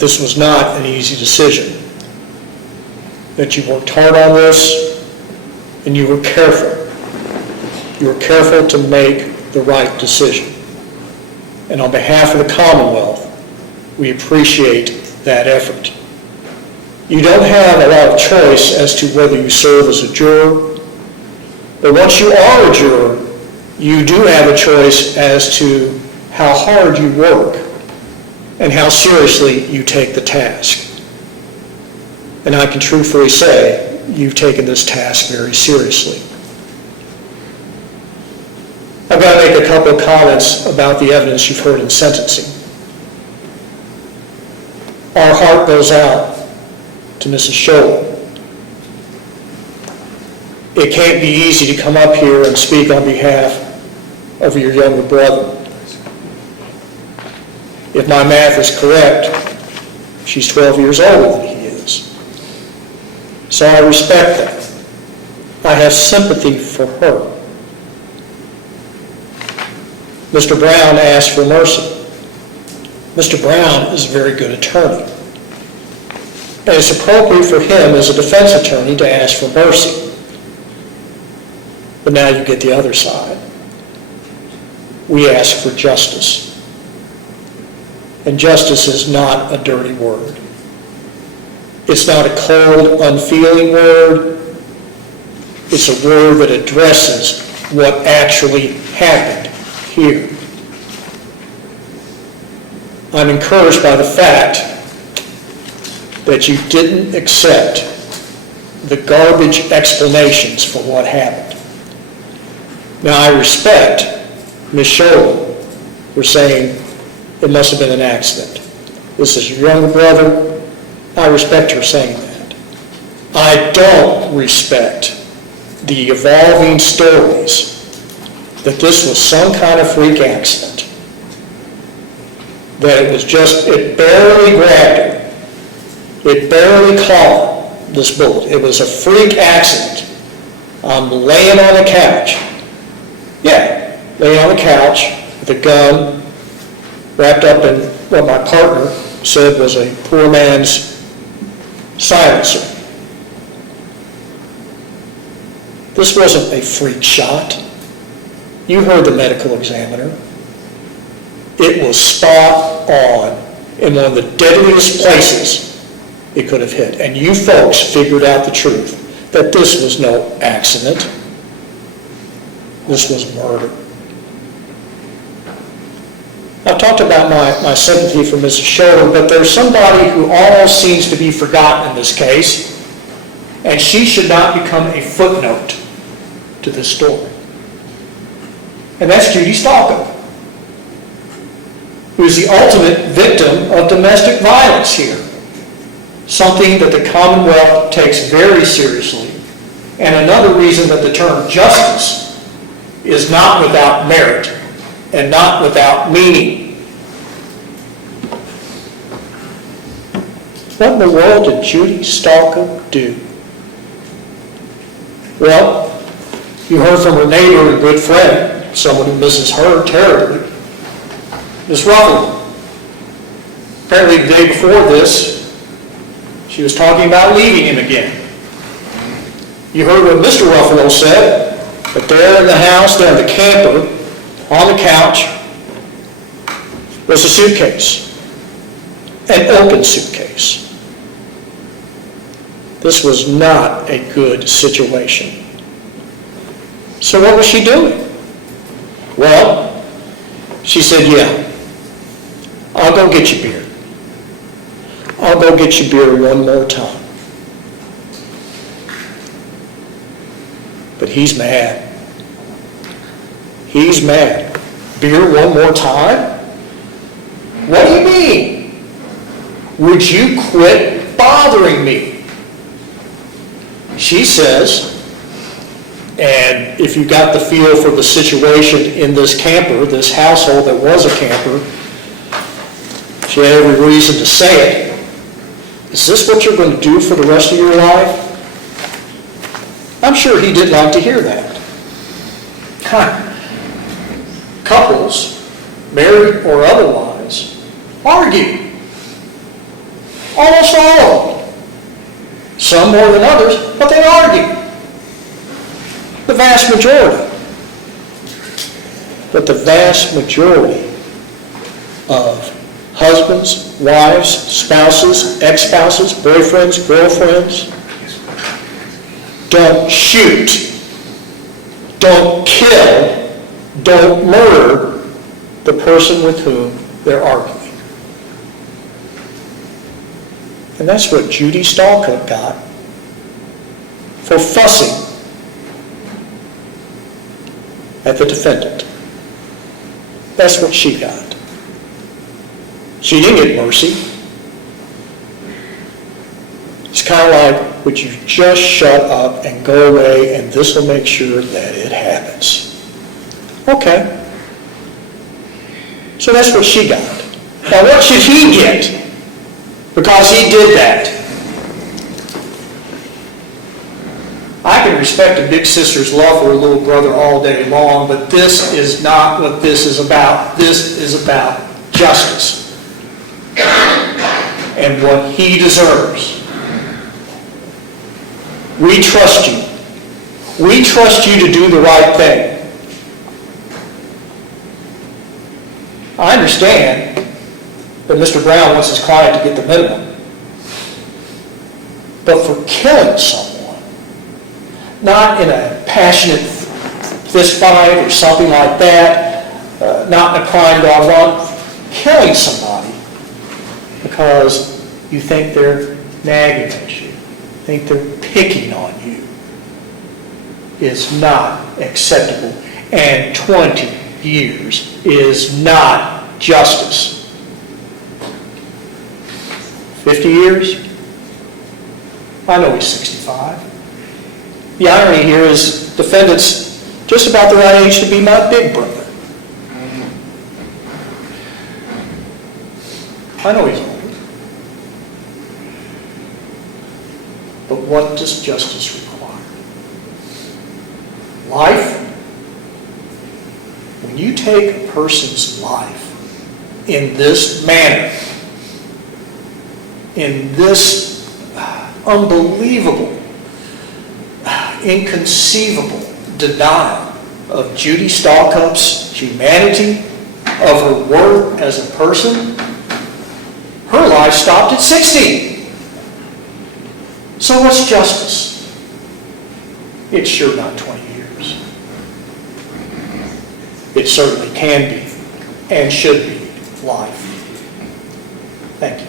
this was not an easy decision, that you worked hard on this and you were careful. You were careful to make the right decision. And on behalf of the Commonwealth, we appreciate that effort. You don't have a lot of choice as to whether you serve as a juror, but once you are a juror, you do have a choice as to how hard you work and how seriously you take the task. And I can truthfully say you've taken this task very seriously. I've got to make a couple of comments about the evidence you've heard in sentencing. Our heart goes out to Mrs. Scholl. It can't be easy to come up here and speak on behalf of your younger brother. If my math is correct, she's 12 years older than he is. So I respect that. I have sympathy for her. Mr. Brown asked for mercy. Mr. Brown is a very good attorney. And it's appropriate for him as a defense attorney to ask for mercy. But now you get the other side. We ask for justice. And justice is not a dirty word. It's not a cold, unfeeling word. It's a word that addresses what actually happened here. I'm encouraged by the fact that you didn't accept the garbage explanations for what happened. Now, I respect Ms. Scholl for saying it must have been an accident. This is your younger brother. I respect her saying that. I don't respect the evolving stories that this was some kind of freak accident. That it barely grabbed her. It barely caught this bullet. It was a freak accident. I'm laying on the couch. Yeah, laying on the couch with a gun wrapped up in what my partner said was a poor man's silencer. This wasn't a freak shot. You heard the medical examiner. It was spot on in one of the deadliest places it could have hit. And you folks figured out the truth, that this was no accident. This was murder. I've talked about my sympathy for Mrs. Scholl, but there's somebody who almost seems to be forgotten in this case, and she should not become a footnote to this story. And that's Judy Stalcup, who is the ultimate victim of domestic violence here, something that the Commonwealth takes very seriously, and another reason that the term justice is not without merit and not without meaning. What in the world did Judy Stalcup do? Well, you heard from her neighbor and good friend, someone who misses her terribly, Miss Ruffalo. Apparently the day before this, she was talking about leaving him again. You heard what Mr. Ruffalo said, that there in the house, there in the camper, on the couch, was a suitcase, an open suitcase. This was not a good situation. So what was she doing? Well, she said, yeah, I'll go get you beer. I'll go get you beer one more time. But he's mad. He's mad. Beer one more time? What do you mean? Would you quit bothering me? She says, and if you got the feel for the situation in this camper, this household that was a camper, she had every reason to say it. Is this what you're going to do for the rest of your life? I'm sure he did like to hear that. Couples, married or otherwise, argue. almost all of them. Some more than others, but they argue. The vast majority. But the vast majority of husbands, wives, spouses, ex-spouses, boyfriends, girlfriends, don't shoot, don't kill, don't murder the person with whom they're arguing. And that's what Judy Stalcup got for fussing at the defendant. That's what she got. She didn't get mercy. It's kind of like, would you just shut up and go away, and this will make sure that it happens. Okay. So that's what she got. Now what should he get? Because he did that. I can respect a big sister's love for her little brother all day long, but this is not what this is about. This is about justice and what he deserves. We trust you. We trust you to do the right thing. I understand that Mr. Brown wants his client to get the minimum. But for killing someone, not in a passionate fist fight or something like that, not in a crime gone wrong, killing somebody because you think they're nagging at you, think they're picking on you, is not acceptable. And 20 years is not justice. 50 years? I know he's 65. The irony here is defendant's just about the right age to be my big brother. I know he's old. But what does justice require? Life? When you take a person's life in this manner, in this unbelievable, inconceivable denial of Judy Stalcup's humanity, of her worth as a person, her life stopped at 60. So what's justice? It's sure not 20 years. It certainly can be and should be life. Thank you.